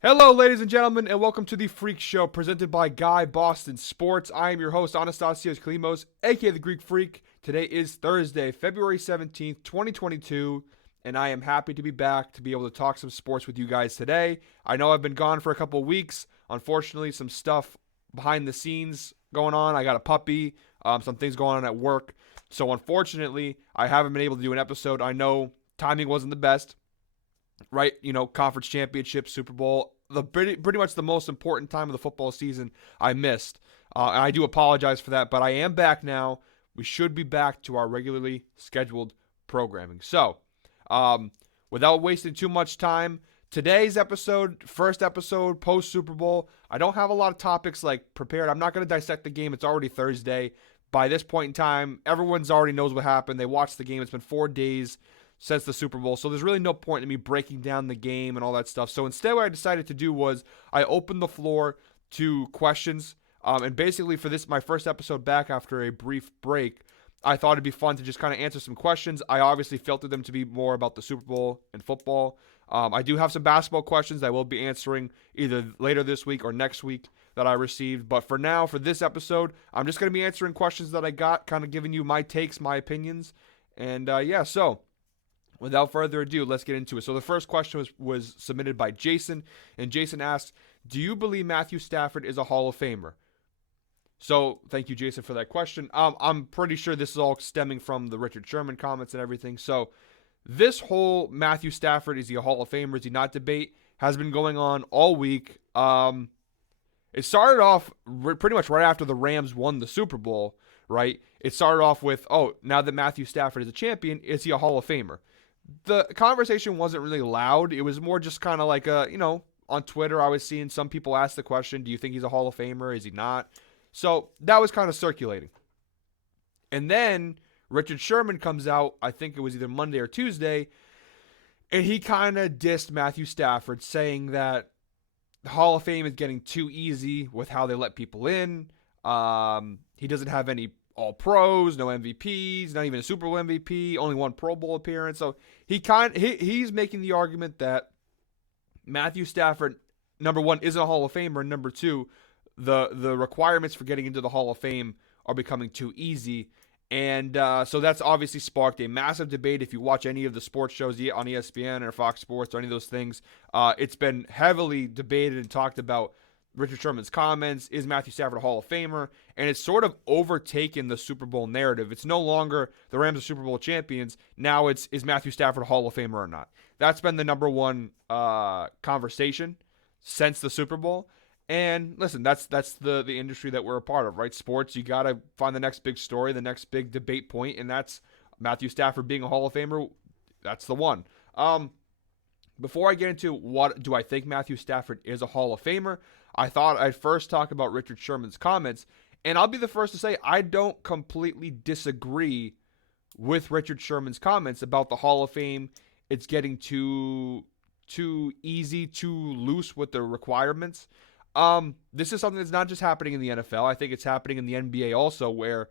Hello, ladies and gentlemen, and welcome to the Freak Show presented by Guy Boston Sports. I am your host, Anastasios Klimos, aka the Greek Freak. Today is Thursday, February 17th, 2022, and I am happy to be back to be able to talk some sports with you guys today. I know I've been gone for a couple of weeks. Unfortunately, some stuff behind the scenes going on. I got a puppy, some things going on at work. So, unfortunately, I haven't been able to do an episode. I know timing wasn't the best, right? Conference championship, Super Bowl, the pretty much the most important time of the football season I missed. And I do apologize for that, but I am back now. We should be back to our regularly scheduled programming. So, without wasting too much time, today's episode, first episode post Super Bowl, I don't have a lot of topics like prepared. I'm not going to dissect the game. It's already Thursday. By this point in time, everyone's already knows what happened. They watched the game. It's been 4 days since the Super Bowl, so there's really no point in me breaking down the game and all that stuff. So instead, what I decided to do was I opened the floor to questions, and basically for this, my first episode back after a brief break, I thought it'd be fun to just kind of answer some questions. I obviously filtered them to be more about the Super Bowl and football. I do have some basketball questions I will be answering either later this week or next week that I received. But for now, for this episode, I'm just going to be answering questions that I got, kind of giving you my takes, my opinions. And so without further ado, let's get into it. So the first question was submitted by Jason, and Jason asked, do you believe Matthew Stafford is a Hall of Famer? So thank you, Jason, for that question. I'm pretty sure this is all stemming from the Richard Sherman comments and everything. So this whole Matthew Stafford, is he a Hall of Famer, is he not debate, has been going on all week. It started off pretty much right after the Rams won the Super Bowl, right? It started off with, oh, now that Matthew Stafford is a champion, is he a Hall of Famer? The conversation wasn't really loud. It was more just kind of like on Twitter, I was seeing some people ask the question, do you think he's a Hall of Famer? Is he not? So that was kind of circulating. And then Richard Sherman comes out, I think it was either Monday or Tuesday, and he kind of dissed Matthew Stafford, saying that the Hall of Fame is getting too easy with how they let people in. He doesn't have any all pros, no MVPs, not even a Super Bowl MVP, only one Pro Bowl appearance. So he's making the argument that Matthew Stafford, number one, isn't a Hall of Famer, and number two, the requirements for getting into the Hall of Fame are becoming too easy. And so that's obviously sparked a massive debate. If you watch any of the sports shows on ESPN or Fox Sports or any of those things, it's been heavily debated and talked about. Richard Sherman's comments, is Matthew Stafford a Hall of Famer? And it's sort of overtaken the Super Bowl narrative. It's no longer the Rams are Super Bowl champions. Now it's, is Matthew Stafford a Hall of Famer or not? That's been the number one conversation since the Super Bowl. And listen, that's the industry that we're a part of, right? Sports, you got to find the next big story, the next big debate point, and that's Matthew Stafford being a Hall of Famer. That's the one. Before I get into what do I think Matthew Stafford is a Hall of Famer, I thought I'd first talk about Richard Sherman's comments. And I'll be the first to say I don't completely disagree with Richard Sherman's comments about the Hall of Fame. It's getting too easy, too loose with the requirements. This is something that's not just happening in the NFL. I think it's happening in the NBA also, where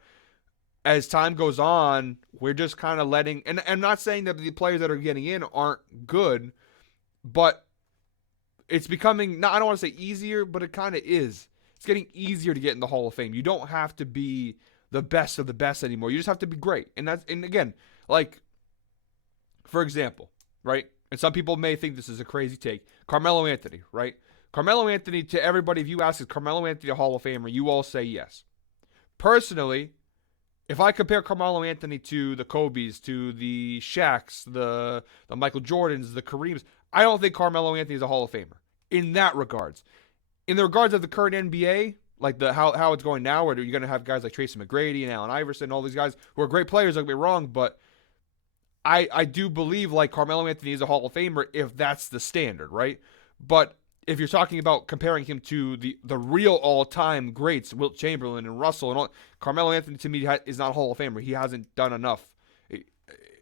as time goes on, we're just kind of letting, and I'm not saying that the players that are getting in aren't good, but it's becoming, I don't want to say easier, but it kind of is. It's getting easier to get in the Hall of Fame. You don't have to be the best of the best anymore. You just have to be great. And again, like, for example, right? And some people may think this is a crazy take. Carmelo Anthony, right? Carmelo Anthony, to everybody, if you ask, is Carmelo Anthony a Hall of Famer? You all say yes. Personally, if I compare Carmelo Anthony to the Kobe's, to the Shaqs, the Michael Jordans, the Kareems, I don't think Carmelo Anthony is a Hall of Famer in that regards. In the regards of the current NBA, like how it's going now, where you're going to have guys like Tracy McGrady and Allen Iverson, all these guys who are great players, don't get me wrong, but I do believe like Carmelo Anthony is a Hall of Famer if that's the standard, right? But if you're talking about comparing him to the real all-time greats, Wilt Chamberlain and Russell and all, Carmelo Anthony to me is not a Hall of Famer. He hasn't done enough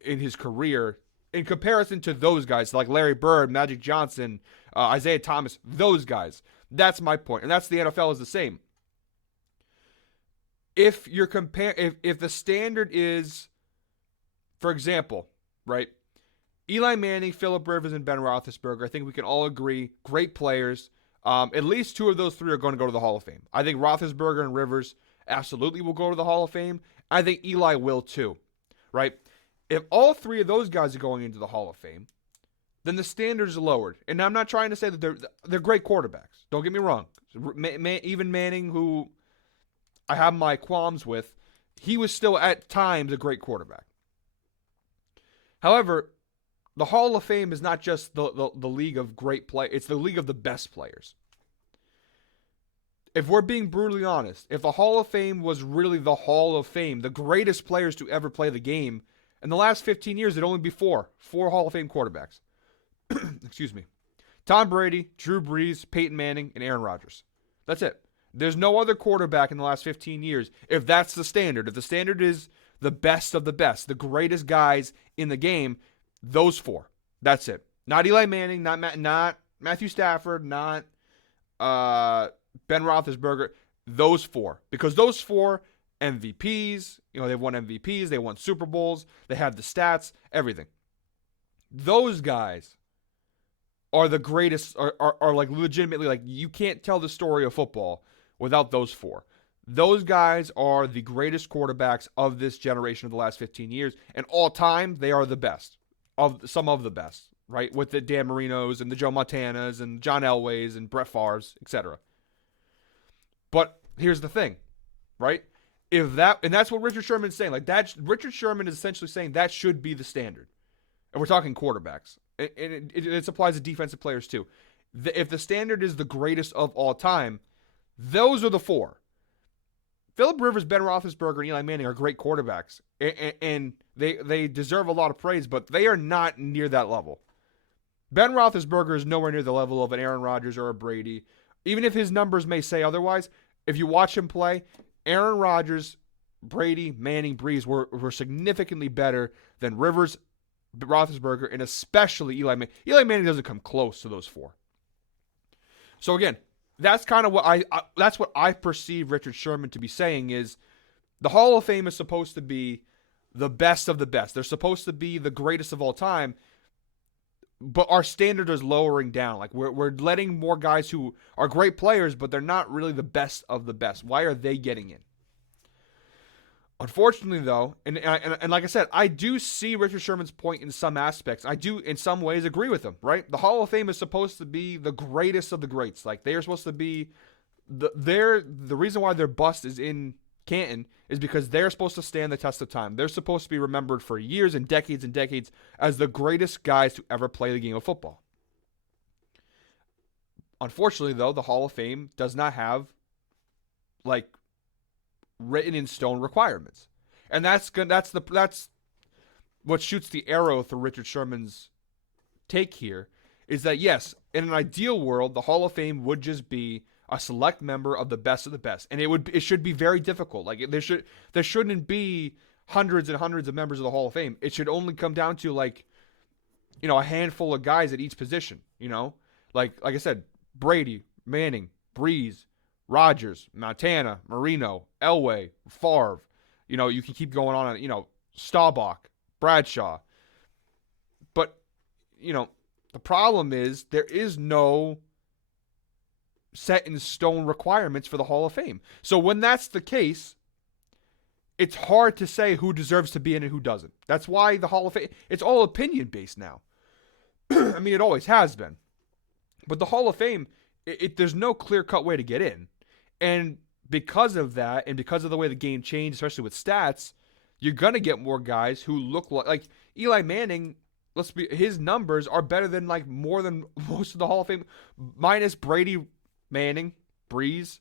in his career in comparison to those guys like Larry Bird, Magic Johnson, Isaiah Thomas, those guys. That's my point, and that's the NFL is the same. If you're if the standard is, for example, right, Eli Manning, Phillip Rivers, and Ben Roethlisberger, I think we can all agree, great players. At least two of those three are going to go to the Hall of Fame. I think Roethlisberger and Rivers absolutely will go to the Hall of Fame. I think Eli will too, right? If all three of those guys are going into the Hall of Fame, then the standards are lowered. And I'm not trying to say that they're great quarterbacks. Don't get me wrong. Even Manning, who I have my qualms with, he was still at times a great quarterback. However, the Hall of Fame is not just the league of great play. It's the league of the best players. If we're being brutally honest, if the Hall of Fame was really the Hall of Fame, the greatest players to ever play the game, in the last 15 years, it'd only be four Hall of Fame quarterbacks. Excuse me. Tom Brady, Drew Brees, Peyton Manning, and Aaron Rodgers. That's it. There's no other quarterback in the last 15 years, if that's the standard. If the standard is the best of the best, the greatest guys in the game, those four. That's it. Not Eli Manning, not Matthew Stafford, not Ben Roethlisberger. Those four. Because those four MVPs, they've won MVPs, they won Super Bowls, they have the stats, everything. Those guys are the greatest, are like legitimately, like, you can't tell the story of football without those four. Those guys are the greatest quarterbacks of this generation of the last 15 years. And all time, they are the best. Some of the best, right? With the Dan Marinos and the Joe Montanas and John Elways and Brett Favre's, etc. But here's the thing, right? And that's what Richard Sherman is saying. Like, Richard Sherman is essentially saying that should be the standard. And we're talking quarterbacks. And it applies to defensive players too. If the standard is the greatest of all time, those are the four. Phillip Rivers, Ben Roethlisberger, and Eli Manning are great quarterbacks. And they deserve a lot of praise, but they are not near that level. Ben Roethlisberger is nowhere near the level of an Aaron Rodgers or a Brady. Even if his numbers may say otherwise, if you watch him play, Aaron Rodgers, Brady, Manning, Brees were significantly better than Rivers, Roethlisberger, and especially Eli Manning. Eli Manning doesn't come close to those four. So again, that's kind of what I perceive Richard Sherman to be saying is the Hall of Fame is supposed to be the best of the best. They're supposed to be the greatest of all time, but our standard is lowering down. Like we're letting more guys who are great players, but they're not really the best of the best. Why are they getting in? Unfortunately, though, and like I said, I do see Richard Sherman's point in some aspects. I do, in some ways, agree with him, right? The Hall of Fame is supposed to be the greatest of the greats. Like, they are supposed to be the reason why their bust is in Canton is because they're supposed to stand the test of time. They're supposed to be remembered for years and decades as the greatest guys to ever play the game of football. Unfortunately, though, the Hall of Fame does not have, like, written in stone requirements, and that's what shoots the arrow through Richard Sherman's take here. Is that yes, in an ideal world, the Hall of Fame would just be a select member of the best, and it should be very difficult. Like there shouldn't be hundreds and hundreds of members of the Hall of Fame. It should only come down to a handful of guys at each position. Like I said, Brady, Manning, Brees, Rodgers, Montana, Marino, Elway, Favre. You can keep going on. Staubach, Bradshaw. But, the problem is there is no set in stone requirements for the Hall of Fame. So when that's the case, it's hard to say who deserves to be in and who doesn't. That's why the Hall of Fame, it's all opinion based now. I mean, it always has been. But the Hall of Fame, there's no clear-cut way to get in. And because of that, and because of the way the game changed, especially with stats, you're going to get more guys who look like Eli Manning. His numbers are better than more than most of the Hall of Fame, minus Brady, Manning, Brees,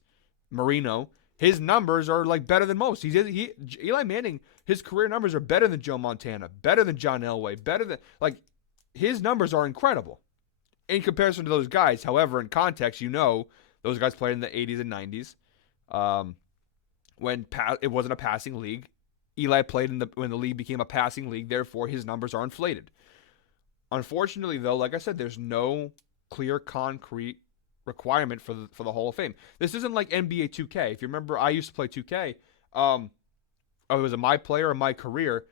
Marino. His numbers are better than most. Eli Manning, his career numbers are better than Joe Montana, better than John Elway, better than his numbers are incredible in comparison to those guys. However, in context, those guys played in the 80s and 90s when it wasn't a passing league. Eli played when the league became a passing league. Therefore, his numbers are inflated. Unfortunately, though, like I said, there's no clear, concrete requirement for the Hall of Fame. This isn't like NBA 2K. If you remember, I used to play 2K. It was a my player in my career.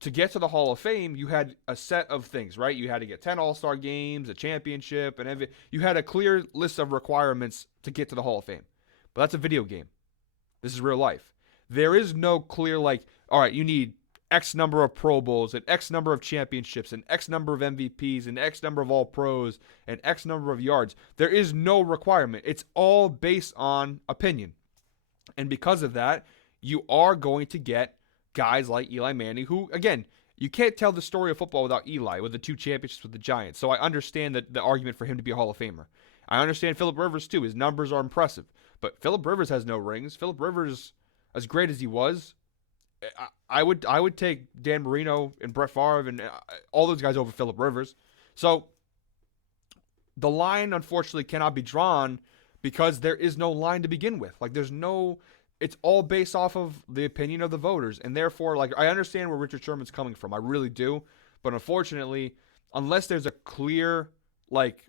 to get to the Hall of Fame, you had a set of things, right? You had to get 10 All-Star games, a championship, and you had a clear list of requirements to get to the Hall of Fame. But that's a video game. This is real life. There is no clear, like, all right, you need X number of Pro Bowls and X number of championships and X number of MVPs and X number of All-Pros and X number of yards. There is no requirement. It's all based on opinion. And because of that, you are going to get guys like Eli Manning, who, again, you can't tell the story of football without Eli, with the 2 championships with the Giants. So I understand that the argument for him to be a Hall of Famer. I understand Phillip Rivers, too. His numbers are impressive. But Phillip Rivers has no rings. Phillip Rivers, as great as he was, I would take Dan Marino and Brett Favre and all those guys over Phillip Rivers. So the line, unfortunately, cannot be drawn because there is no line to begin with. Like, there's no... It's all based off of the opinion of the voters. And therefore, like, I understand where Richard Sherman's coming from. I really do. But unfortunately, unless there's a clear, like,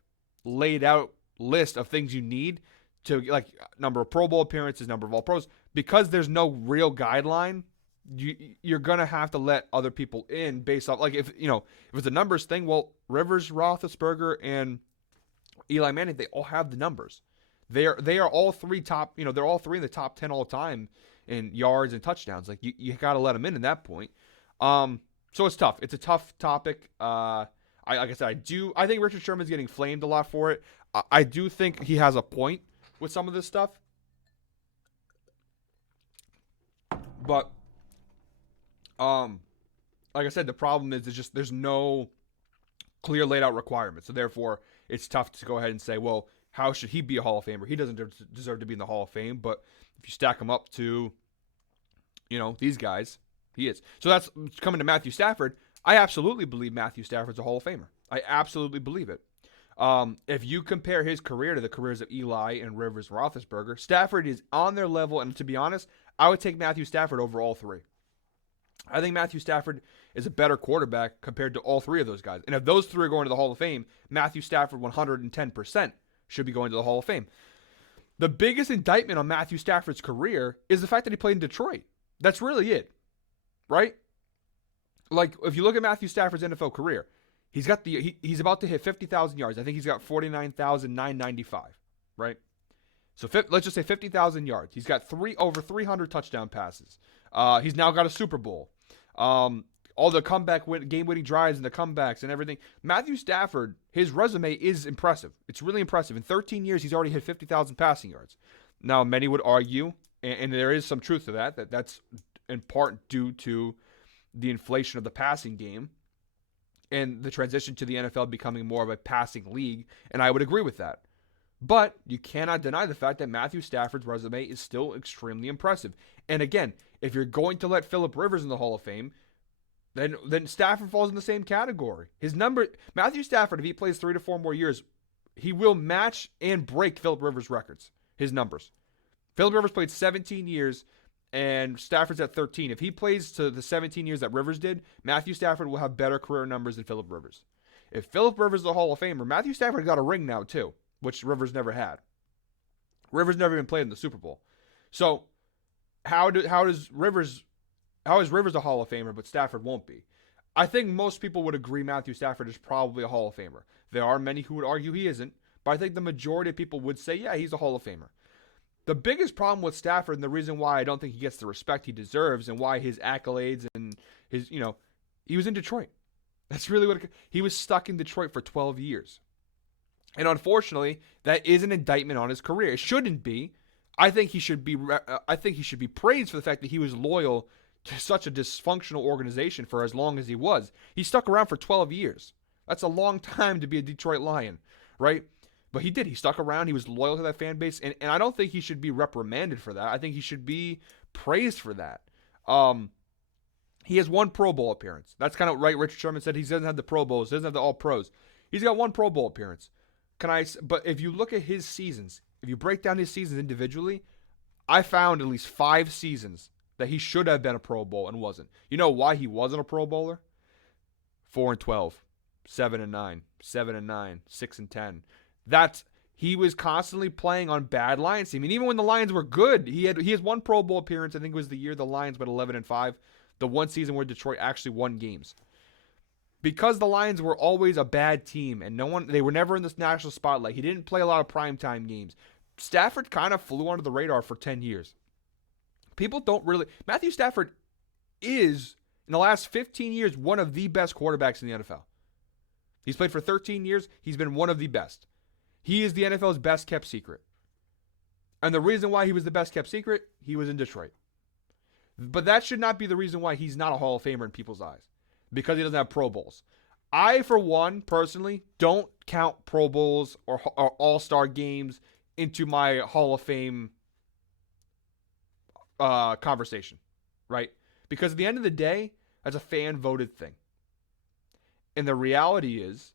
laid out list of things you need to, like, number of Pro Bowl appearances, number of All-Pros, because there's no real guideline, you're going to have to let other people in based off, like, if it's a numbers thing, well, Rivers, Roethlisberger, and Eli Manning, they all have the numbers. They are all 3 top, they're all 3 in the top 10 all time in yards and touchdowns. Like, you got to let them in at that point. So it's tough. It's a tough topic. Like I said, I think Richard Sherman's getting flamed a lot for it. I do think he has a point with some of this stuff. But, like I said, the problem is there's no clear laid out requirements. So therefore, it's tough to go ahead and say, well, how should he be a Hall of Famer? He doesn't deserve to be in the Hall of Fame, but if you stack him up to, these guys, he is. So that's coming to Matthew Stafford. I absolutely believe Matthew Stafford's a Hall of Famer. I absolutely believe it. If you compare his career to the careers of Eli and Rivers and Roethlisberger, Stafford is on their level, and to be honest, I would take Matthew Stafford over all 3. I think Matthew Stafford is a better quarterback compared to all 3 of those guys. And if those 3 are going to the Hall of Fame, Matthew Stafford 110% should be going to the Hall of Fame. The biggest indictment on Matthew Stafford's career is the fact that he played in Detroit. That's really it, right? Like, if you look at Matthew Stafford's NFL career, he's about to hit 50,000 yards. I think he's got 49,995, right? So let's just say 50,000 yards. He's got over 300 touchdown passes. He's now got a Super Bowl. All the game-winning drives and the comebacks and everything. Matthew Stafford, his resume is impressive. It's really impressive. In 13 years, he's already hit 50,000 passing yards. Now, many would argue, and there is some truth to that's in part due to the inflation of the passing game and the transition to the NFL becoming more of a passing league, and I would agree with that. But you cannot deny the fact that Matthew Stafford's resume is still extremely impressive. And again, if you're going to let Phillip Rivers in the Hall of Fame, then Stafford falls in the same category. Matthew Stafford, if he plays 3 to 4 more years, he will match and break Phillip Rivers' records, his numbers. Phillip Rivers played 17 years, and Stafford's at 13. If he plays to the 17 years that Rivers did, Matthew Stafford will have better career numbers than Phillip Rivers. If Phillip Rivers is a Hall of Famer, Matthew Stafford got a ring now too, which Rivers never had. Rivers never even played in the Super Bowl. So how is Rivers a Hall of Famer, but Stafford won't be? I think most people would agree Matthew Stafford is probably a Hall of Famer. There are many who would argue he isn't, but I think the majority of people would say, yeah, he's a Hall of Famer. The biggest problem with Stafford, and the reason why I don't think he gets the respect he deserves, and why his accolades and his, he was in Detroit. That's really he was stuck in Detroit for 12 years. And unfortunately, that is an indictment on his career. It shouldn't be. I think he should be praised for the fact that he was loyal to such a dysfunctional organization for as long as he was. He stuck around for 12 years. That's a long time to be a Detroit Lion, right? But he did. He stuck around. He was loyal to that fan base. And I don't think he should be reprimanded for that. I think he should be praised for that. He has 1 Pro Bowl appearance. That's kind of right. Richard Sherman said he doesn't have the Pro Bowls. He doesn't have the All-Pros. He's got 1 Pro Bowl appearance. But if you look at his seasons, if you break down his seasons individually, I found at least 5 seasons that he should have been a Pro Bowl and wasn't. You know why he wasn't a Pro Bowler? 4-12, 7-9, 7-9, 6-10. He was constantly playing on bad Lions team. And even when the Lions were good, he has 1 Pro Bowl appearance. I think it was the year the Lions went 11-5. The one season where Detroit actually won games. Because the Lions were always a bad team and they were never in this national spotlight. He didn't play a lot of primetime games. Stafford kind of flew under the radar for 10 years. People don't really. Matthew Stafford is, in the last 15 years, one of the best quarterbacks in the NFL. He's played for 13 years. He's been one of the best. He is the NFL's best kept secret. And the reason why he was the best kept secret, he was in Detroit. But that should not be the reason why he's not a Hall of Famer in people's eyes. Because he doesn't have Pro Bowls. I, for one, personally, don't count Pro Bowls or All-Star games into my Hall of Fame conversation, right? Because at the end of the day, that's a fan-voted thing. And the reality is,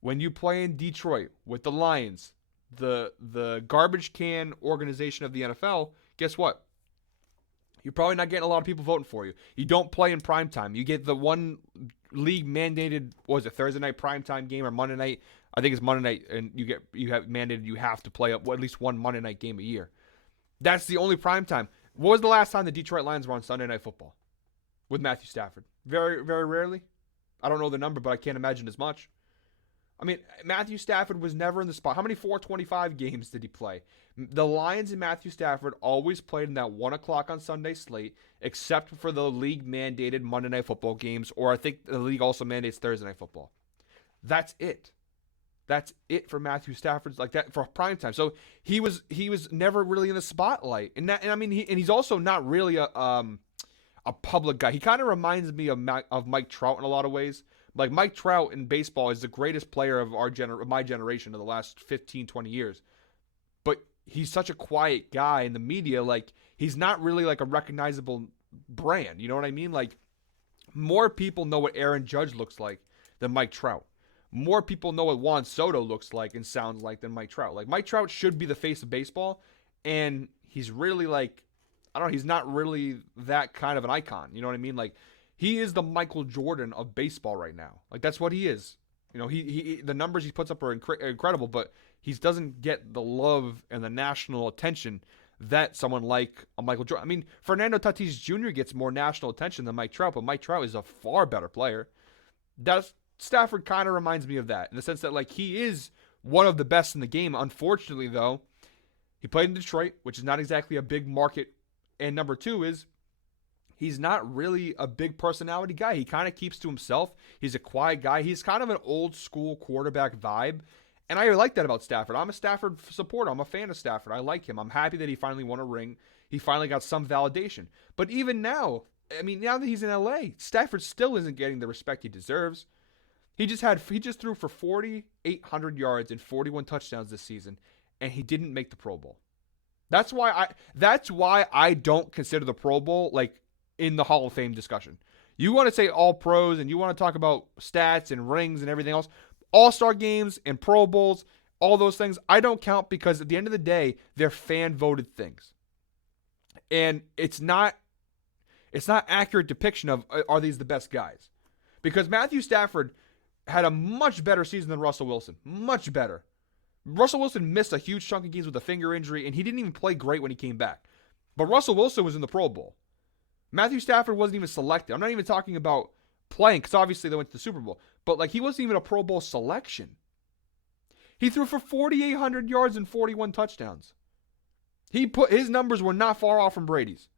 when you play in Detroit with the Lions, the garbage can organization of the NFL, guess what? You're probably not getting a lot of people voting for you. You don't play in primetime. You get the one league mandated, Thursday night primetime game or Monday night? I think it's Monday night, and you have mandated you have to play at least one Monday night game a year. That's the only primetime. What was the last time the Detroit Lions were on Sunday Night Football with Matthew Stafford? Very, very rarely. I don't know the number, but I can't imagine as much. I mean, Matthew Stafford was never in the spot. How many 425 games did he play? The Lions and Matthew Stafford always played in that 1 o'clock on Sunday slate, except for the league-mandated Monday Night Football games, or I think the league also mandates Thursday Night Football. That's it. That's it for Matthew Stafford, like that for primetime. So he was never really in the spotlight, and he's also not really a public guy. He kind of reminds me of Mike Trout in a lot of ways. Like Mike Trout in baseball is the greatest player of my generation of the last 15, 20 years. But he's such a quiet guy in the media. Like, he's not really like a recognizable brand. You know what I mean? Like, more people know what Aaron Judge looks like than Mike Trout. More people know what Juan Soto looks like and sounds like than Mike Trout. Like, Mike Trout should be the face of baseball. And he's really like, I don't know, he's not really that kind of an icon. You know what I mean? Like, he is the Michael Jordan of baseball right now. Like, that's what he is. You know, he the numbers he puts up are incredible, but he doesn't get the love and the national attention that someone like a Michael Jordan. I mean, Fernando Tatis Jr. gets more national attention than Mike Trout, but Mike Trout is a far better player. Stafford kind of reminds me of that in the sense that, like, he is one of the best in the game. Unfortunately, though, he played in Detroit, which is not exactly a big market. And number two is, he's not really a big personality guy. He kind of keeps to himself. He's a quiet guy. He's kind of an old school quarterback vibe. And I like that about Stafford. I'm a Stafford supporter. I'm a fan of Stafford. I like him. I'm happy that he finally won a ring. He finally got some validation. But even now, I mean, now that he's in LA, Stafford still isn't getting the respect he deserves. He just threw for 4,800 yards and 41 touchdowns this season, and he didn't make the Pro Bowl. That's why I don't consider the Pro Bowl like in the Hall of Fame discussion. You want to say all pros and you want to talk about stats and rings and everything else. All-Star games and Pro Bowls, all those things, I don't count because at the end of the day, they're fan-voted things. And it's not accurate depiction of are these the best guys. Because Matthew Stafford had a much better season than Russell Wilson. Much better. Russell Wilson missed a huge chunk of games with a finger injury, and he didn't even play great when he came back. But Russell Wilson was in the Pro Bowl. Matthew Stafford wasn't even selected. I'm not even talking about playing, because obviously they went to the Super Bowl. But like, he wasn't even a Pro Bowl selection. He threw for 4,800 yards and 41 touchdowns. His numbers were not far off from Brady's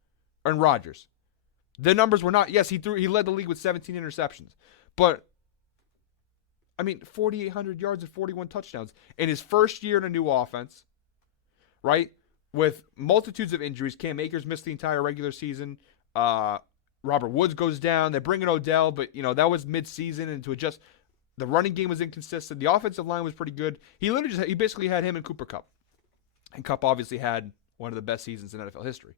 and Rodgers. The numbers were not. Yes, he led the league with 17 interceptions. But I mean, 4,800 yards and 41 touchdowns in his first year in a new offense, right? With multitudes of injuries. Cam Akers missed the entire regular season. Robert Woods goes down. They bring in Odell, but that was mid-season, and to adjust, the running game was inconsistent. The offensive line was pretty good. He basically had him and Cooper Kupp, and Kupp obviously had one of the best seasons in NFL history.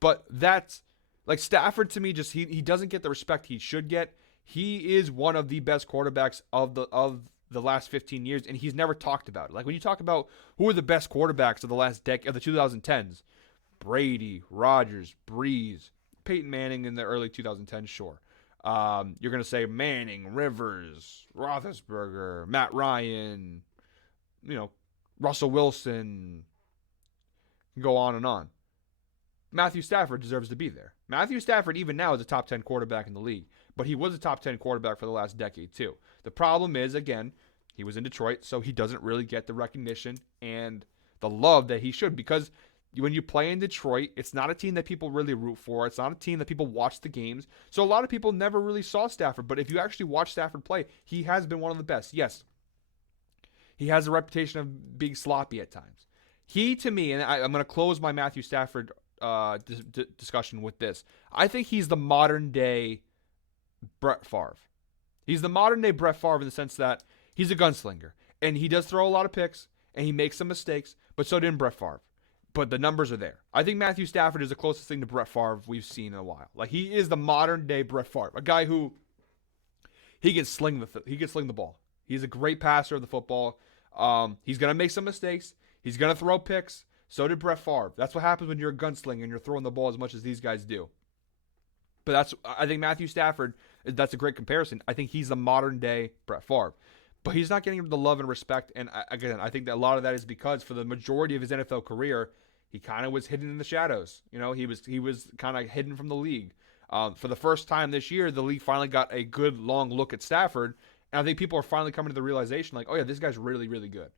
But that's like Stafford to me. Just he doesn't get the respect he should get. He is one of the best quarterbacks of the last 15 years, and he's never talked about it. Like, when you talk about who are the best quarterbacks of the last decade, of the 2010s, Brady, Rodgers, Breeze, Peyton Manning in the early 2010s, sure. You're going to say Manning, Rivers, Roethlisberger, Matt Ryan, Russell Wilson, go on and on. Matthew Stafford deserves to be there. Matthew Stafford, even now, is a top 10 quarterback in the league, but he was a top 10 quarterback for the last decade, too. The problem is, again, he was in Detroit, so he doesn't really get the recognition and the love that he should, because when you play in Detroit, it's not a team that people really root for. It's not a team that people watch the games. So a lot of people never really saw Stafford, but if you actually watch Stafford play, he has been one of the best. Yes, he has a reputation of being sloppy at times. He, to me, and I'm going to close my Matthew Stafford discussion with this. I think he's the modern day Brett Favre. He's the modern day Brett Favre in the sense that he's a gunslinger, and he does throw a lot of picks, and he makes some mistakes, but so did Brett Favre. But the numbers are there. I think Matthew Stafford is the closest thing to Brett Favre we've seen in a while. Like, he is the modern day Brett Favre, a guy who he can sling the ball. He's a great passer of the football. He's gonna make some mistakes. He's gonna throw picks. So did Brett Favre. That's what happens when you're a gunslinger and you're throwing the ball as much as these guys do. But I think Matthew Stafford, that's a great comparison. I think he's the modern day Brett Favre. But he's not getting the love and respect. And again, I think that a lot of that is because for the majority of his NFL career, he kind of was hidden in the shadows. You know, he was kind of hidden from the league. For the first time this year, the league finally got a good long look at Stafford. And I think people are finally coming to the realization, like, oh yeah, this guy's really, really good.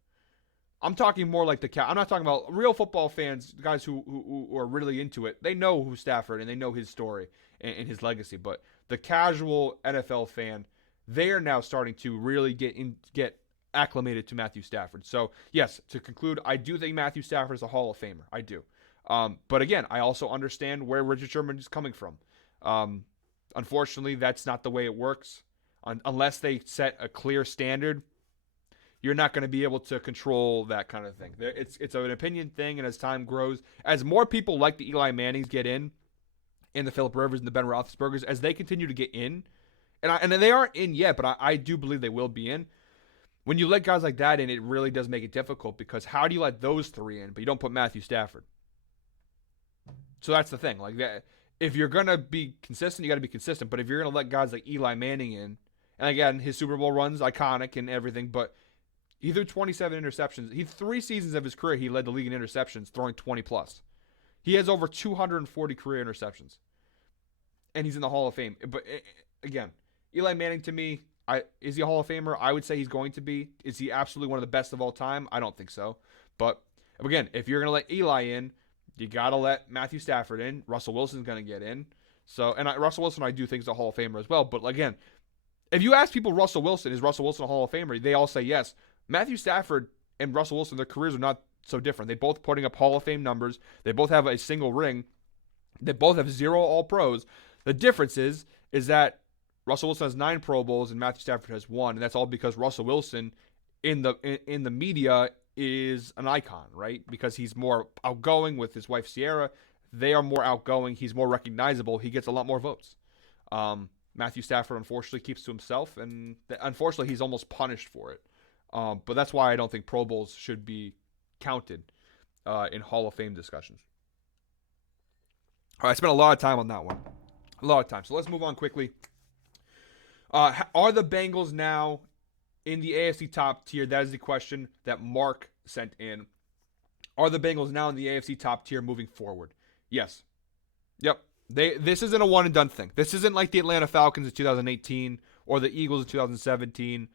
I'm talking more like I'm not talking about real football fans, guys who are really into it. They know who Stafford and they know his story and his legacy. But the casual NFL fan, they are now starting to really get acclimated to Matthew Stafford. So, yes, to conclude, I do think Matthew Stafford is a Hall of Famer. I do. But again, I also understand where Richard Sherman is coming from. Unfortunately, that's not the way it works. Unless they set a clear standard, you're not going to be able to control that kind of thing. It's an opinion thing, and as time grows, as more people like the Eli Mannings get in the Phillip Rivers and the Ben Roethlisbergers, as they continue to get in, and they aren't in yet, but I do believe they will be in. When you let guys like that in, it really does make it difficult, because how do you let those three in, but you don't put Matthew Stafford? So that's the thing. Like, that, if you're going to be consistent, you got to be consistent. But if you're going to let guys like Eli Manning in, and again, his Super Bowl run's iconic and everything, but he threw 27 interceptions. 3 seasons of his career, he led the league in interceptions, throwing 20+. He has over 240 career interceptions. And he's in the Hall of Fame. But, again, Eli Manning, to me, is he a Hall of Famer? I would say he's going to be. Is he absolutely one of the best of all time? I don't think so. But, again, if you're going to let Eli in, you got to let Matthew Stafford in. Russell Wilson's going to get in. So, and Russell Wilson, I do think is a Hall of Famer as well. But, again, if you ask people is Russell Wilson a Hall of Famer? They all say yes. Matthew Stafford and Russell Wilson, their careers are not so different. They both putting up Hall of Fame numbers. They both have a single ring. They both have 0 All-Pros. The difference is that Russell Wilson has 9 Pro Bowls and Matthew Stafford has 1, and that's all because Russell Wilson in the media is an icon, right? Because he's more outgoing with his wife Sierra. They are more outgoing. He's more recognizable. He gets a lot more votes. Matthew Stafford unfortunately keeps to himself, and unfortunately he's almost punished for it. But that's why I don't think Pro Bowls should be counted in Hall of Fame discussions. All right, I spent a lot of time on that one. A lot of time. So let's move on quickly. Are the Bengals now in the AFC top tier? That is the question that Mark sent in. Are the Bengals now in the AFC top tier moving forward? Yes. Yep. This isn't a one-and-done thing. This isn't like the Atlanta Falcons in 2018 or the Eagles in 2017.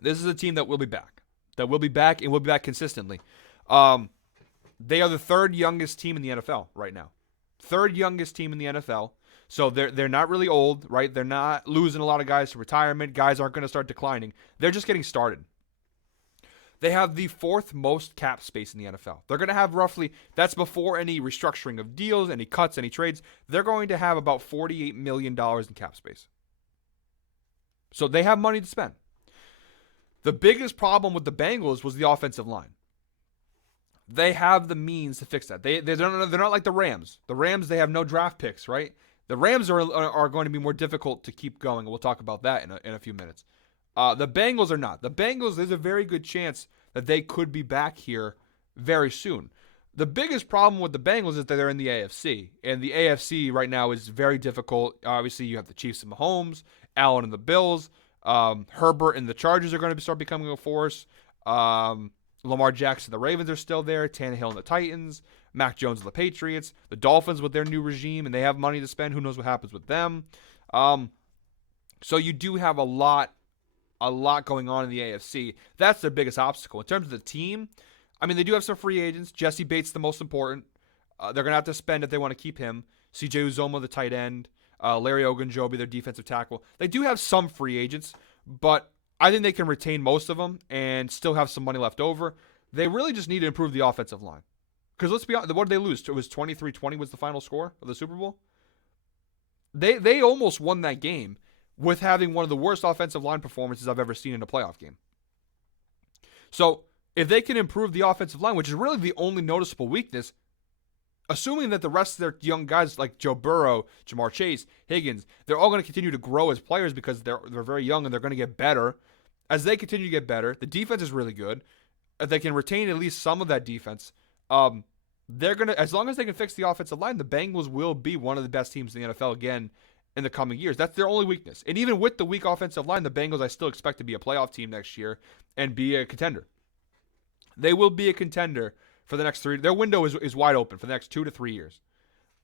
This is a team that will be back. And will be back consistently. They are the 3rd youngest team in the NFL right now. 3rd youngest team in the NFL. So they're not really old, right? They're not losing a lot of guys to retirement. Guys aren't going to start declining. They're just getting started. They have the 4th most cap space in the NFL. They're going to have roughly, that's before any restructuring of deals, any cuts, any trades. They're going to have about $48 million in cap space. So they have money to spend. The biggest problem with the Bengals was the offensive line. They have the means to fix that. They're not like the Rams. The Rams, they have no draft picks, right? The Rams are going to be more difficult to keep going. We'll talk about that in a few minutes. The Bengals are not. The Bengals, there's a very good chance that they could be back here very soon. The biggest problem with the Bengals is that they're in the AFC. And the AFC right now is very difficult. Obviously, you have the Chiefs and Mahomes, Allen and the Bills. Herbert and the Chargers are going to start becoming a force. Lamar Jackson, the Ravens are still there. Tannehill and the Titans. Mac Jones and the Patriots. The Dolphins with their new regime, and they have money to spend. Who knows what happens with them? So you do have a lot going on in the AFC. That's their biggest obstacle. In terms of the team, I mean, they do have some free agents. Jesse Bates, the most important. They're going to have to spend if they want to keep him. CJ Uzoma, the tight end. Larry Ogunjobi, their defensive tackle. They do have some free agents, but I think they can retain most of them and still have some money left over. They really just need to improve the offensive line. Because let's be honest, what did they lose? It was 23-20 was the final score of the Super Bowl. They almost won that game with having one of the worst offensive line performances I've ever seen in a playoff game. So if they can improve the offensive line, which is really the only noticeable weakness, assuming that the rest of their young guys like Joe Burrow, Jamar Chase, Higgins, they're all going to continue to grow as players because they're very young and they're going to get better. As they continue to get better, the defense is really good. If they can retain at least some of that defense, they're going to, as long as they can fix the offensive line, the Bengals will be one of the best teams in the NFL again in the coming years. That's their only weakness. And even with the weak offensive line, the Bengals I still expect to be a playoff team next year and be a contender. They will be a contender for the next 3. Their window is wide open for the next 2 to 3 years.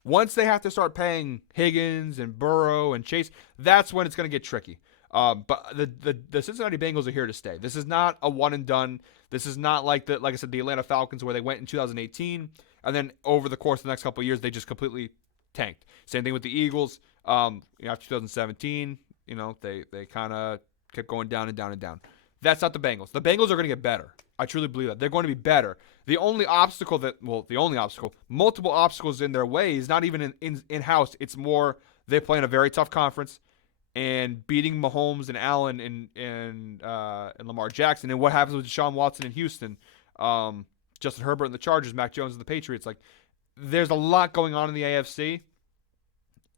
Once they have to start paying Higgins and Burrow and Chase, that's when it's going to get tricky. But the Cincinnati Bengals are here to stay. This is not a one and done. This is not like I said, the Atlanta Falcons where they went in 2018 and then over the course of the next couple of years they just completely tanked. Same thing with the Eagles. After 2017, they kind of kept going down and down and down. That's not the Bengals. The Bengals are going to get better. I truly believe that. They're going to be better. Multiple obstacles in their way is not even in-house. It's more they play in a very tough conference and beating Mahomes and Allen and Lamar Jackson. And what happens with Deshaun Watson in Houston, Justin Herbert and the Chargers, Mac Jones and the Patriots. Like, there's a lot going on in the AFC,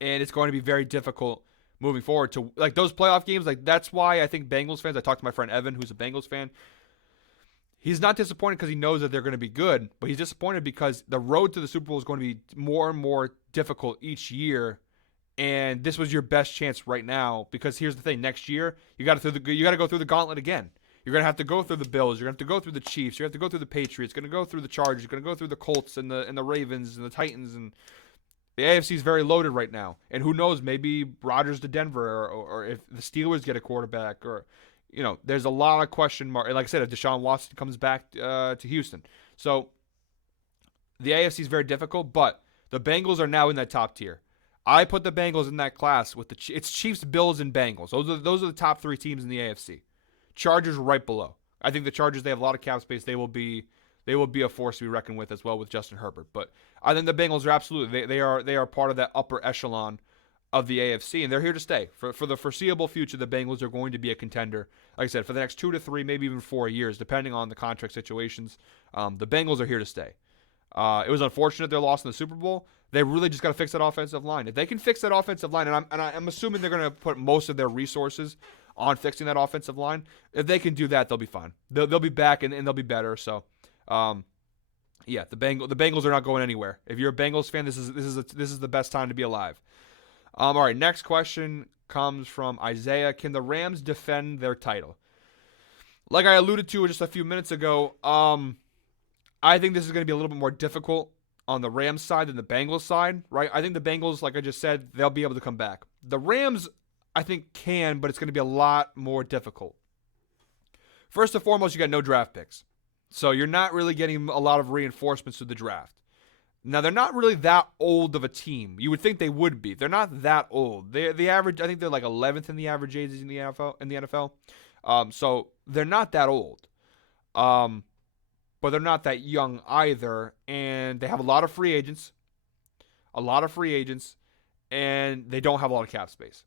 and it's going to be very difficult moving forward to like those playoff games. Like, that's why I think Bengals fans, I talked to my friend Evan, who's a Bengals fan. He's not disappointed because he knows that they're going to be good, but he's disappointed because the road to the Super Bowl is going to be more and more difficult each year. And this was your best chance right now because here's the thing: next year you got to go through the gauntlet again. You're going to have to go through the Bills. You're going to have to go through the Chiefs. You have to go through the Patriots. You're going to go through the Chargers. You're going to go through the Colts and the Ravens and the Titans. And the AFC is very loaded right now. And who knows? Maybe Rodgers to Denver, or if the Steelers get a quarterback, or there's a lot of question marks. Like I said, if Deshaun Watson comes back to Houston, so the AFC is very difficult. But the Bengals are now in that top tier. I put the Bengals in that class with it's Chiefs, Bills, and Bengals. Those are the top 3 teams in the AFC. Chargers right below. I think the Chargers, they have a lot of cap space. They will be a force to be reckoned with as well with Justin Herbert. But I think the Bengals are absolutely they are part of that upper echelon of the AFC, and they're here to stay for the foreseeable future. The Bengals are going to be a contender, like I said, for the next 2 to 3, maybe even 4 years, depending on the contract situations. The Bengals are here to stay. It was unfortunate they lost in the Super Bowl. They really just got to fix that offensive line. If they can fix that offensive line, and I'm assuming they're going to put most of their resources on fixing that offensive line. If they can do that, they'll be fine. They'll be back and they'll be better. So, the Bengals are not going anywhere. If you're a Bengals fan, this is the best time to be alive. All right, next question comes from Isaiah. Can the Rams defend their title? Like I alluded to just a few minutes ago, I think this is going to be a little bit more difficult on the Rams side than the Bengals side, right? I think the Bengals, like I just said, they'll be able to come back. The Rams, I think, can, but it's going to be a lot more difficult. First and foremost, you got no draft picks. So you're not really getting a lot of reinforcements through the draft. Now, they're not really that old of a team. You would think they would be. They're not that old. The average, I think they're like 11th in the average ages in the NFL. So they're not that old. But they're not that young either. And they have a lot of free agents. And they don't have a lot of cap space.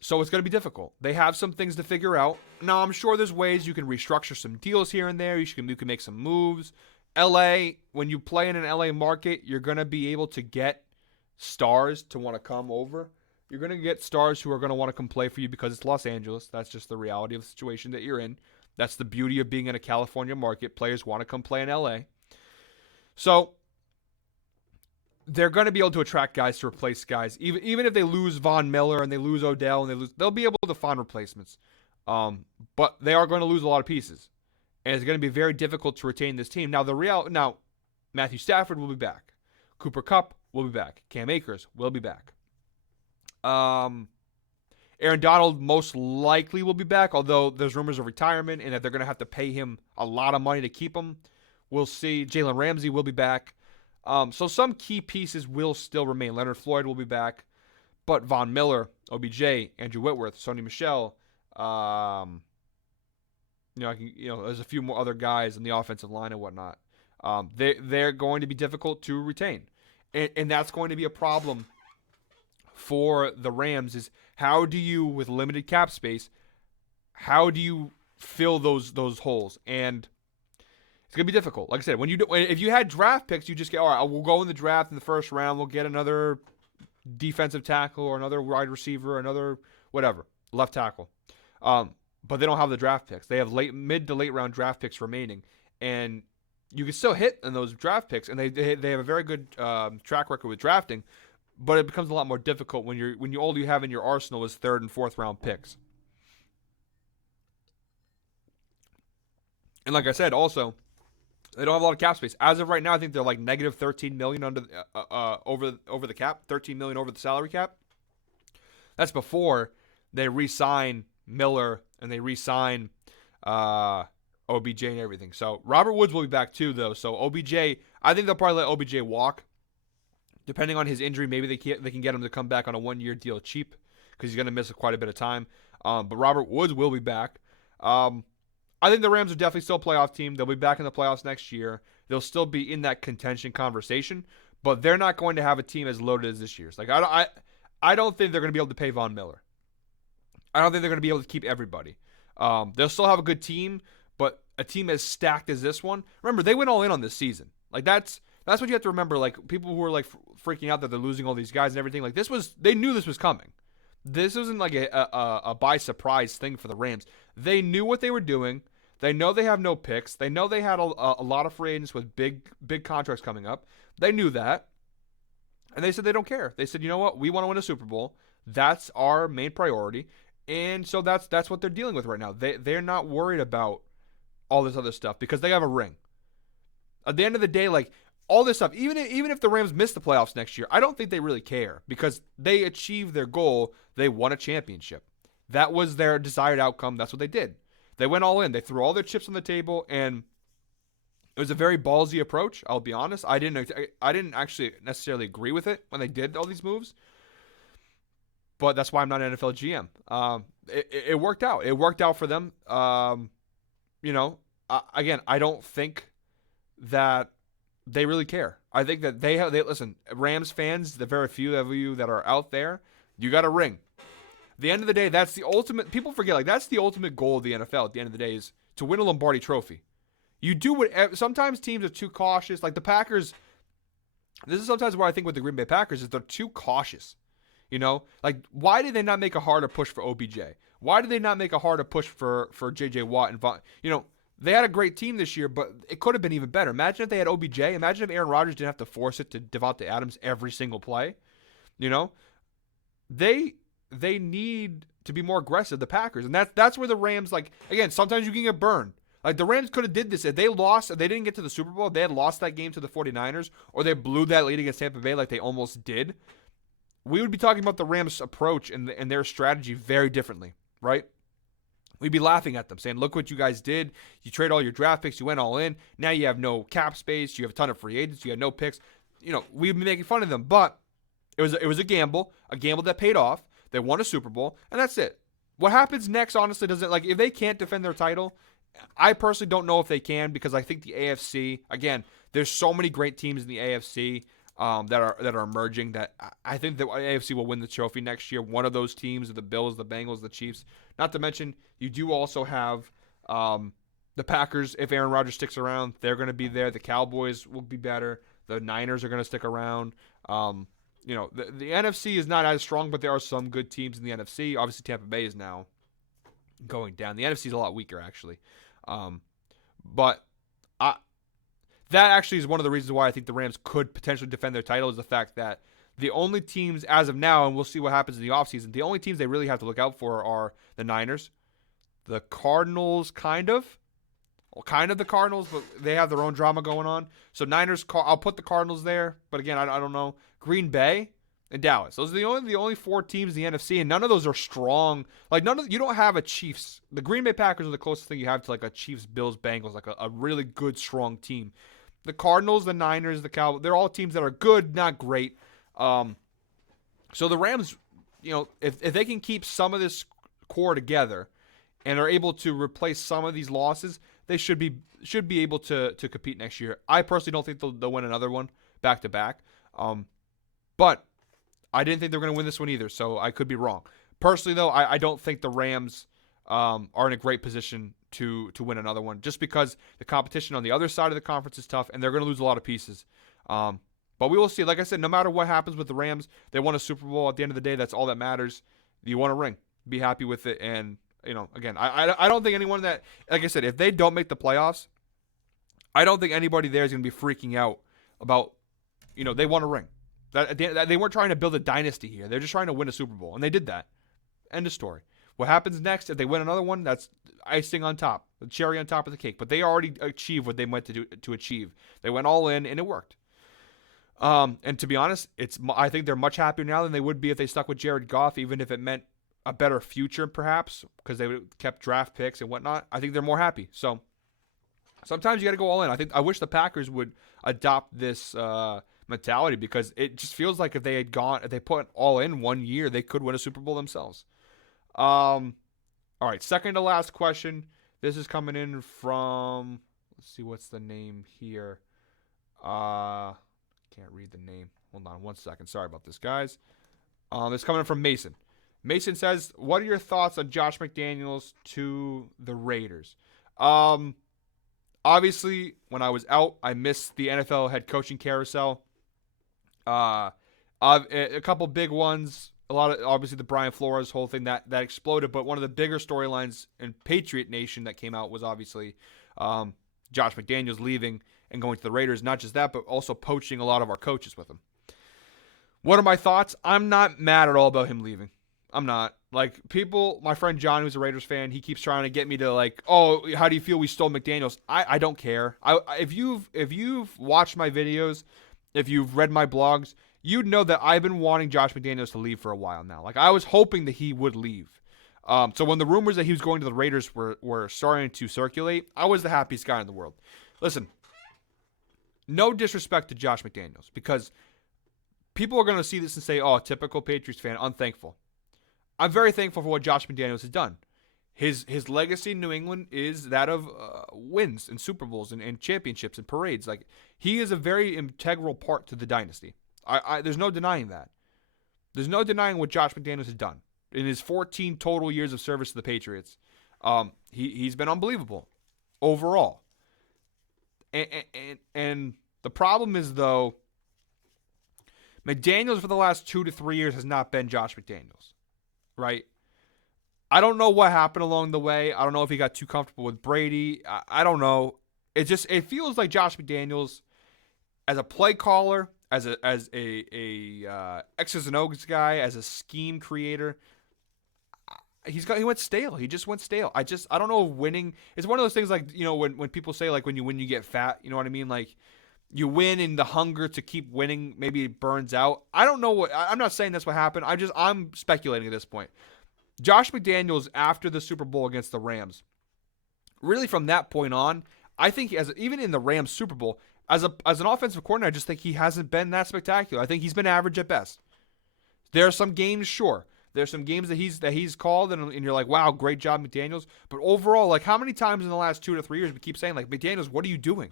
So it's going to be difficult. They have some things to figure out. Now, I'm sure there's ways you can restructure some deals here and there. You can make some moves. LA, when you play in an LA market, you're going to be able to get stars to want to come over. You're going to get stars who are going to want to come play for you because it's Los Angeles. That's just the reality of the situation that you're in. That's the beauty of being in a California market. Players want to come play in LA. So they're going to be able to attract guys to replace guys. Even if they lose Von Miller and they lose Odell and they'll be able to find replacements. But they are going to lose a lot of pieces. And it's going to be very difficult to retain this team. Now, Matthew Stafford will be back. Cooper Kupp will be back. Cam Akers will be back. Aaron Donald most likely will be back, although there's rumors of retirement and that they're going to have to pay him a lot of money to keep him. We'll see. Jalen Ramsey will be back. So some key pieces will still remain. Leonard Floyd will be back. But Von Miller, OBJ, Andrew Whitworth, Sony Michel, there's a few more other guys in the offensive line and whatnot. They're going to be difficult to retain. And that's going to be a problem for the Rams is how do you, with limited cap space, how do you fill those holes? And it's going to be difficult. Like I said, if you had draft picks, you just get, all right, we'll go in the draft in the first round. We'll get another defensive tackle or another wide receiver, another whatever, left tackle. But they don't have the draft picks. They have mid to late round draft picks remaining. And you can still hit in those draft picks. And they have a very good track record with drafting. But it becomes a lot more difficult when all you have in your arsenal is third and fourth round picks. And like I said, also, they don't have a lot of cap space. As of right now, I think they're like negative $13 million over the cap, $13 million over the salary cap. That's before they re-sign Miller and they re-sign OBJ and everything. So Robert Woods will be back too, though. So OBJ, I think they'll probably let OBJ walk. Depending on his injury, maybe they can get him to come back on a one-year deal cheap because he's going to miss quite a bit of time. But Robert Woods will be back. I think the Rams are definitely still a playoff team. They'll be back in the playoffs next year. They'll still be in that contention conversation, but they're not going to have a team as loaded as this year's. Like I don't think they're going to be able to pay Von Miller. I don't think they're going to be able to keep everybody. They'll still have a good team, but a team as stacked as this one. Remember, they went all in on this season. Like that's what you have to remember. Like people who are like freaking out that they're losing all these guys and everything. Like they knew this was coming. This wasn't like a by surprise thing for the Rams. They knew what they were doing. They know they have no picks. They know they had a lot of free agents with big contracts coming up. They knew that. And they said they don't care. They said, you know what? We want to win a Super Bowl. That's our main priority. And so that's what they're dealing with right now. They're not worried about all this other stuff because they have a ring. At the end of the day, like all this stuff, even if the Rams miss the playoffs next year, I don't think they really care because they achieved their goal. They won a championship. That was their desired outcome. That's what they did. They went all in. They threw all their chips on the table, and it was a very ballsy approach. I'll be honest. I didn't actually necessarily agree with it when they did all these moves, but that's why I'm not an NFL GM. It worked out. It worked out for them. Again, I don't think that they really care. I think that they listen. Rams fans, the very few of you that are out there, you got a ring. At the end of the day, that's the ultimate. People forget, like that's the ultimate goal of the NFL. At the end of the day, is to win a Lombardi Trophy. You do what. Sometimes teams are too cautious. Like the Packers. This is sometimes where I think with the Green Bay Packers is they're too cautious. Like why did they not make a harder push for OBJ? Why did they not make a harder push for JJ Watt and Von? They had a great team this year, but it could have been even better. Imagine if they had OBJ. Imagine if Aaron Rodgers didn't have to force it to Devontae Adams every single play. They need to be more aggressive, the Packers. And that's where the Rams, like, again, sometimes you can get burned. Like, the Rams could have did this. If they lost, if they didn't get to the Super Bowl, if they had lost that game to the 49ers, or they blew that lead against Tampa Bay like they almost did, we would be talking about the Rams' approach and their strategy very differently, right? We'd be laughing at them, saying, look what you guys did. You trade all your draft picks. You went all in. Now you have no cap space. You have a ton of free agents. You have no picks. We'd be making fun of them. But it was a gamble that paid off. They won a Super Bowl, and that's it. What happens next, honestly, doesn't, like, if they can't defend their title, I personally don't know if they can because I think the AFC, again, there's so many great teams in the AFC that are emerging that I think the AFC will win the trophy next year. One of those teams are the Bills, the Bengals, the Chiefs. Not to mention, you do also have the Packers. If Aaron Rodgers sticks around, they're going to be there. The Cowboys will be better. The Niners are going to stick around. The NFC is not as strong, but there are some good teams in the NFC. Obviously, Tampa Bay is now going down. The NFC is a lot weaker, actually. That actually is one of the reasons why I think the Rams could potentially defend their title is the fact that the only teams as of now, and we'll see what happens in the offseason, the only teams they really have to look out for are the Niners, the Cardinals, kind of, kind of the Cardinals, but they have their own drama going on. So Niners, I'll put the Cardinals there, but again, I don't know. Green Bay and Dallas. Those are the only 4 teams in the NFC, and none of those are strong. Like you don't have a Chiefs. The Green Bay Packers are the closest thing you have to like a Chiefs, Bills, Bengals, like a really good, strong team. The Cardinals, the Niners, the Cowboys, they're all teams that are good, not great. So the Rams, if they can keep some of this core together and are able to replace some of these losses, they should be able to compete next year. I personally don't think they'll win another one back to back. But I didn't think they were going to win this one either, so I could be wrong. Personally, though, I don't think the Rams are in a great position to win another one, just because the competition on the other side of the conference is tough, and they're going to lose a lot of pieces. But we will see. Like I said, no matter what happens with the Rams, they won a Super Bowl. At the end of the day, that's all that matters. You want a ring. Be happy with it. And, again, I don't think anyone that, like I said, if they don't make the playoffs, I don't think anybody there is going to be freaking out about, they won a ring. They weren't trying to build a dynasty here. They're just trying to win a Super Bowl, and they did that. End of story. What happens next, if they win another one, that's icing on top, the cherry on top of the cake. But they already achieved what they meant to achieve. They went all in, and it worked. And to be honest, I think they're much happier now than they would be if they stuck with Jared Goff, even if it meant a better future, perhaps, because they would have kept draft picks and whatnot. I think they're more happy. So sometimes you got to go all in. I wish the Packers would adopt this mentality, because it just feels like if they put all in 1 year, they could win a Super Bowl themselves. All right, second to last question. This is coming in from, let's see, what's the name here? Can't read the name. Hold on 1 second. Sorry about this, guys. It's coming in from Mason. Mason says, what are your thoughts on Josh McDaniels to the Raiders? Obviously, when I was out, I missed the NFL head coaching carousel. A couple big ones. A lot of, obviously, the Brian Flores whole thing that exploded. But one of the bigger storylines in Patriot Nation that came out was obviously Josh McDaniels leaving and going to the Raiders. Not just that, but also poaching a lot of our coaches with him. What are my thoughts? I'm not mad at all about him leaving. I'm not. Like, people, my friend John, who's a Raiders fan, he keeps trying to get me to, like, oh, how do you feel we stole McDaniels? I don't care. If you've watched my videos, if you've read my blogs, you'd know that I've been wanting Josh McDaniels to leave for a while now. Like, I was hoping that he would leave. So when the rumors that he was going to the Raiders were starting to circulate, I was the happiest guy in the world. Listen, no disrespect to Josh McDaniels, because people are going to see this and say, oh, typical Patriots fan, unthankful. I'm very thankful for what Josh McDaniels has done. His legacy in New England is that of wins and Super Bowls and championships and parades. Like, he is a very integral part to the dynasty. There's no denying that. There's no denying what Josh McDaniels has done in his 14 total years of service to the Patriots. He's been unbelievable overall. And the problem is, though, McDaniels for the last 2 to 3 years has not been Josh McDaniels, right? I don't know what happened along the way. I don't know if he got too comfortable with Brady. I don't know. It feels like Josh McDaniels, as a play caller, as a X's and O's guy, as a scheme creator, he went stale. He just went stale. I don't know if winning. It's one of those things, like, when people say, like, when you win you get fat. You know what I mean? Like, you win and the hunger to keep winning maybe it burns out. I don't know what. I'm not saying that's what happened. I'm speculating at this point. Josh McDaniels, after the Super Bowl against the Rams, really from that point on, I think even in the Rams Super Bowl, as an offensive coordinator, I just think he hasn't been that spectacular. I think he's been average at best. There are some games, sure. There's some games that he's called, and you're like, wow, great job, McDaniels. But overall, like, how many times in the last 2 to 3 years we keep saying, like, McDaniels, what are you doing?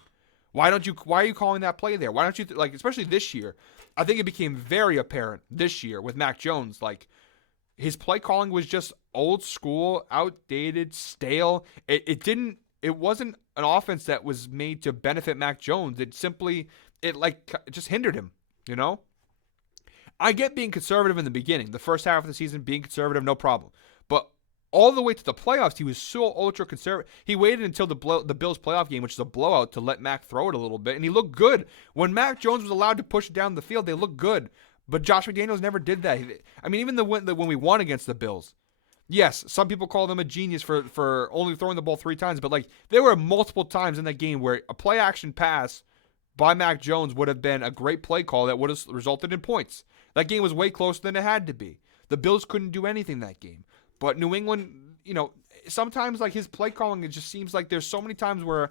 Why are you calling that play there? Why don't you, like, especially this year? I think it became very apparent this year with Mac Jones, like, his play calling was just old school, outdated, stale. It wasn't an offense that was made to benefit Mac Jones. It just hindered him, I get being conservative in the beginning. The first half of the season, being conservative, no problem. But all the way to the playoffs, he was so ultra conservative. He waited until the Bills playoff game, which is a blowout, to let Mac throw it a little bit, and he looked good. When Mac Jones was allowed to push it down the field, they looked good. But Josh McDaniels never did that. I mean, even when we won against the Bills, Yes, some people call them a genius for only throwing the ball 3 times, but like there were multiple times in that game where a play action pass by Mac Jones would have been a great play call that would have resulted in points. That game was way closer than it had to be. The Bills couldn't do anything that game. But New England, sometimes like his play calling, it just seems like there's so many times where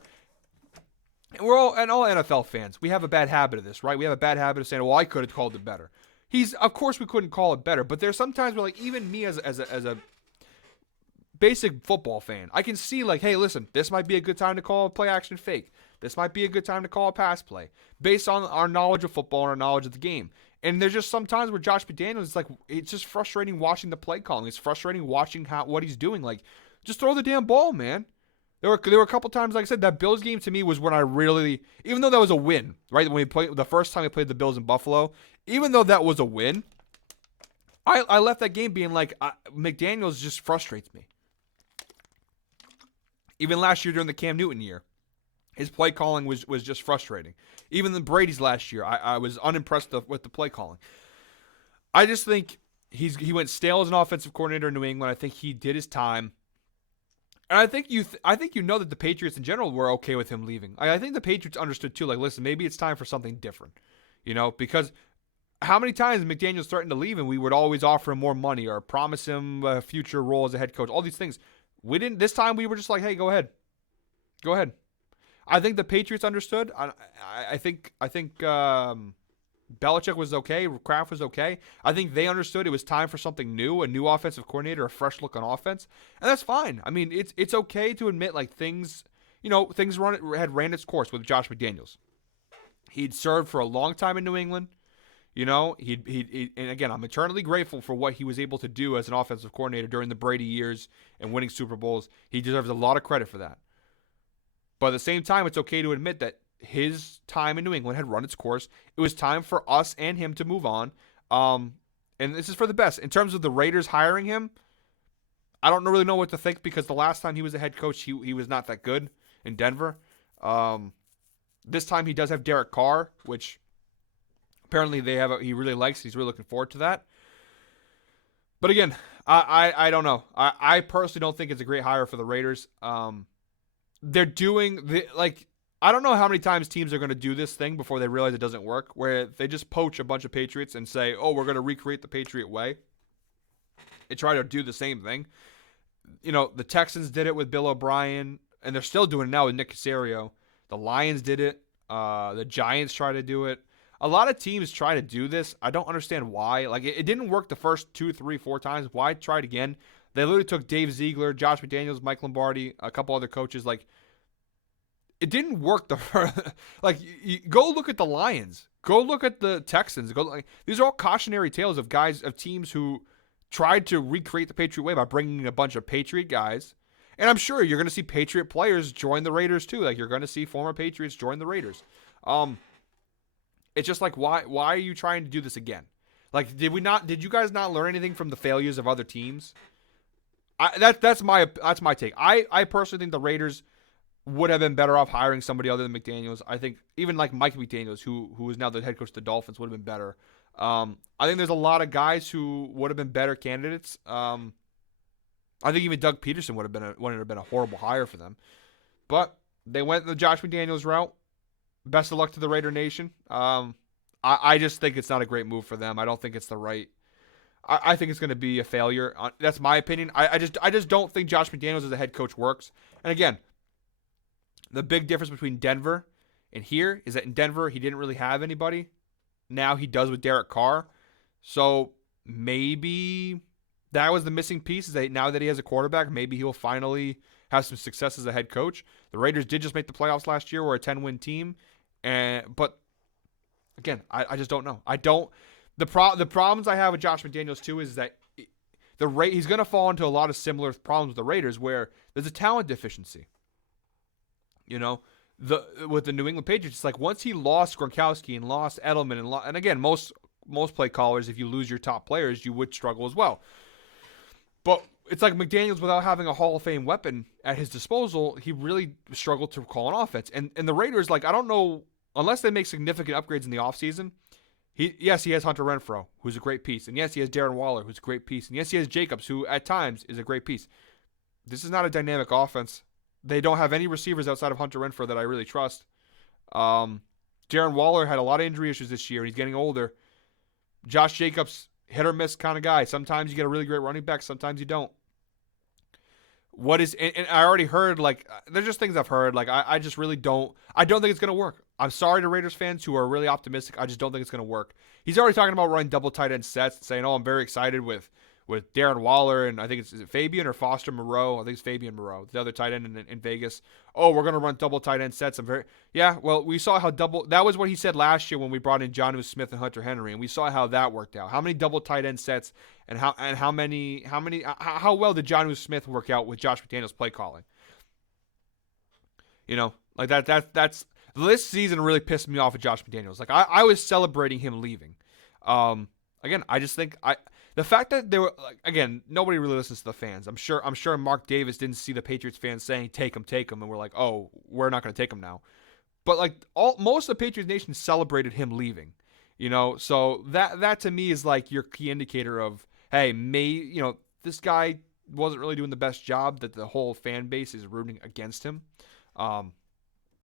we're all NFL fans. We have a bad habit of this, right? We have a bad habit of saying, "Well, I could have called it better." Of course we couldn't call it better, but there's sometimes where like even me as a basic football fan, I can see like, hey, listen, this might be a good time to call a play action fake. This might be a good time to call a pass play based on our knowledge of football and our knowledge of the game. And there's just some times where Josh McDaniels, it's just frustrating watching the play calling. It's frustrating watching what he's doing. Like, just throw the damn ball, man. There were a couple times, like I said, that Bills game to me was when I really, even though that was a win, right? When we played the first time we played the Bills in Buffalo, even though that was a win, I left that game being like, McDaniels just frustrates me. Even last year during the Cam Newton year, his play calling was just frustrating. Even the Brady's last year, I was unimpressed with the play calling. I just think he went stale as an offensive coordinator in New England. I think he did his time. And I think you know that the Patriots in general were okay with him leaving. I think the Patriots understood too. Like, listen, maybe it's time for something different, because how many times McDaniels threatened to leave and we would always offer him more money or promise him a future role as a head coach. All these things. We didn't. This time we were just like, hey, go ahead. I think the Patriots understood. I think Belichick was okay. Kraft was okay. I think they understood it was time for something new, a new offensive coordinator, a fresh look on offense, and that's fine. I mean, it's okay to admit like things had ran its course with Josh McDaniels. He'd served for a long time in New England. And again, I'm eternally grateful for what he was able to do as an offensive coordinator during the Brady years and winning Super Bowls. He deserves a lot of credit for that. But at the same time, it's okay to admit that his time in New England had run its course. It was time for us and him to move on. And this is for the best. In terms of the Raiders hiring him, I don't really know what to think because the last time he was a head coach, he was not that good in Denver. This time he does have Derek Carr, which apparently he really likes. He's really looking forward to that. But again, I don't know. I personally don't think it's a great hire for the Raiders. They're doing I don't know how many times teams are going to do this thing before they realize it doesn't work, where they just poach a bunch of Patriots and say, oh, we're going to recreate the Patriot way. They try to do the same thing. The Texans did it with Bill O'Brien, and they're still doing it now with Nick Caserio. The Lions did it. The Giants try to do it. A lot of teams try to do this. I don't understand why. Like, it didn't work the first 2, 3, 4 times. Why try it again? They literally took Dave Ziegler, Josh McDaniels, Mike Lombardi, a couple other coaches. Like, it didn't work the first. Like, go look at the Lions. Go look at the Texans. These are all cautionary tales of teams who tried to recreate the Patriot way by bringing in a bunch of Patriot guys. And I'm sure you're going to see Patriot players join the Raiders too. Like, you're going to see former Patriots join the Raiders. It's just like, why are you trying to do this again? Like, did you guys not learn anything from the failures of other teams? That's my take. I personally think the Raiders would have been better off hiring somebody other than McDaniels. I think even like Mike McDaniels, who is now the head coach of the Dolphins, would have been better. I think there's a lot of guys who would have been better candidates. I think even Doug Peterson would have been a horrible hire for them. But they went the Josh McDaniels route. Best of luck to the Raider Nation. I just think it's not a great move for them. I don't think it's the right. I think it's going to be a failure. That's my opinion. I just don't think Josh McDaniels as a head coach works. And again, the big difference between Denver and here is that in Denver he didn't really have anybody. Now he does with Derek Carr. So maybe that was the missing piece, is that now that he has a quarterback, maybe he'll finally have some success as a head coach. The Raiders did just make the playoffs last year. We're a 10-win team. But again, I just don't know. The problems I have with Josh McDaniels too is that he's going to fall into a lot of similar problems with the Raiders, where there's a talent deficiency. With the New England Patriots, it's like once he lost Gronkowski and lost Edelman and again, most play callers, if you lose your top players, you would struggle as well. But it's like McDaniels, without having a Hall of Fame weapon at his disposal, he really struggled to call an offense. And the Raiders, like, I don't know, unless they make significant upgrades in the offseason, Yes, he has Hunter Renfrow, who's a great piece, and yes, he has Darren Waller, who's a great piece, and yes, he has Jacobs, who at times is a great piece. This is not a dynamic offense. They don't have any receivers outside of Hunter Renfrow that I really trust. Um, Darren Waller had a lot of injury issues this year. He's getting older. Josh Jacobs, hit or miss kind of guy. Sometimes you get a really great running back, sometimes you don't. And I already heard, like, there's just things I've heard. Like, I just really I don't think it's going to work. I'm sorry to Raiders fans who are really optimistic. I just don't think it's going to work. He's already talking about running double tight end sets and saying, oh, I'm very excited with Darren Waller, and I think is it Fabian or Foster Moreau? I think it's Fabian Moreau, the other tight end in Vegas. Oh, we're gonna run double tight end sets. Well, we saw how that was what he said last year when we brought in Jonnu Smith and Hunter Henry, and we saw how that worked out. How many double tight end sets and how well did Jonnu Smith work out with Josh McDaniels play calling? Like that's this season really pissed me off with Josh McDaniels. Like I was celebrating him leaving. Again, I just think the fact that they were, like, again, nobody really listens to the fans. I'm sure Mark Davis didn't see the Patriots fans saying take him, and we're like, oh, we're not going to take him now. But like most of the Patriots nation celebrated him leaving, So that to me is like your key indicator of, hey, this guy wasn't really doing the best job, that the whole fan base is rooting against him.